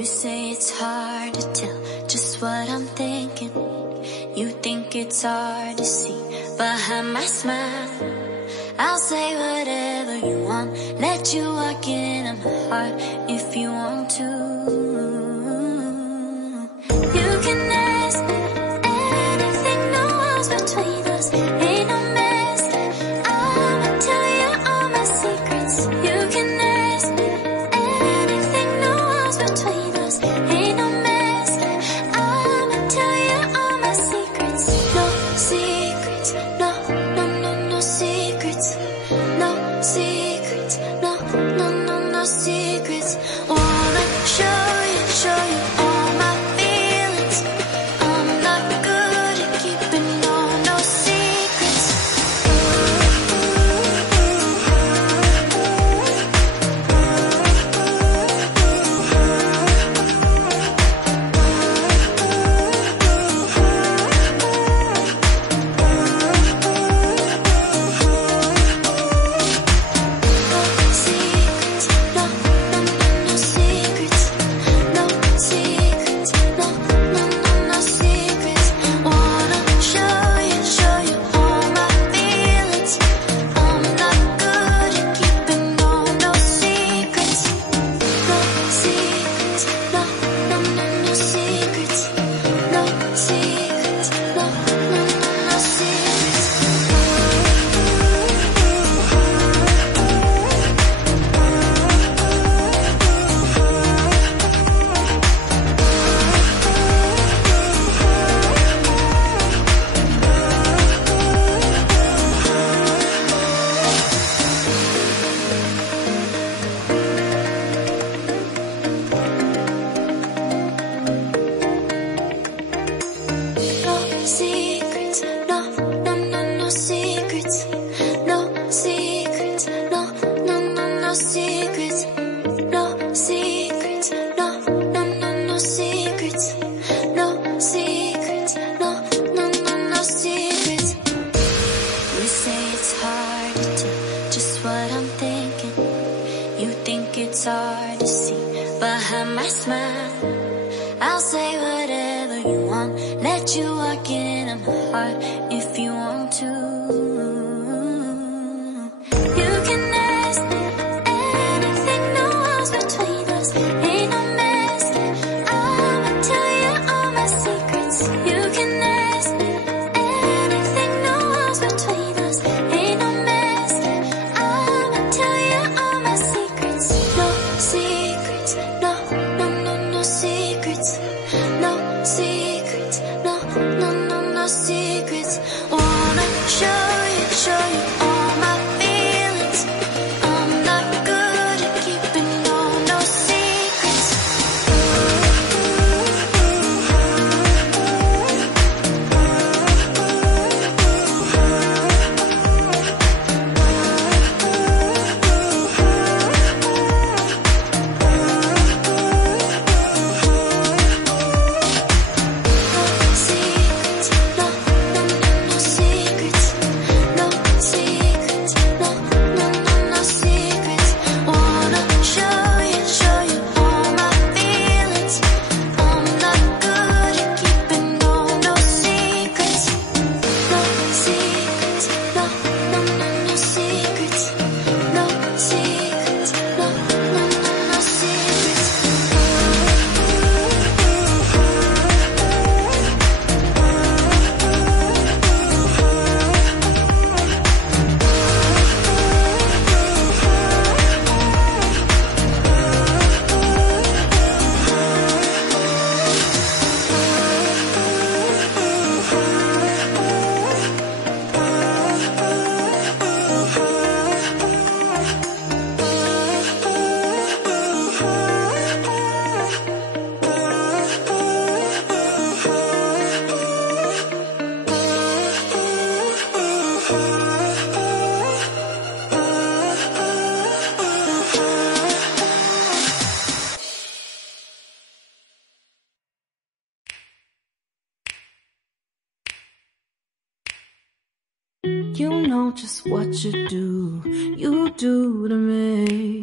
You say it's hard to tell just what I'm thinking. You think it's hard to see behind my smile. I'll say whatever you want, let you walk into my heart if you want to. You can ask me anything, no walls between us, ain't no mess. I'ma tell you all my secrets. You can ask me anything, no walls between us, ain't no mess. I'ma tell you all my secrets. No secrets, no, no, no, no secrets. No secrets, no, no, no, no secrets. Wanna show you all my feelings. I'm not good at keeping no secrets. It's hard to see behind my smile. I'll say whatever you want, let you walk into my heart if you want to. You can ask me anything, no walls between us, ain't no mess. I'ma tell you all my secrets. You can ask me anything, no walls between us, ain't no mess. I'ma tell you all my secrets. No secrets, no, no, no, no secrets. No secrets, no, no, no, no secrets. Wanna show you all my feelings. I'm not good at keeping no secrets. You know just what you do to me.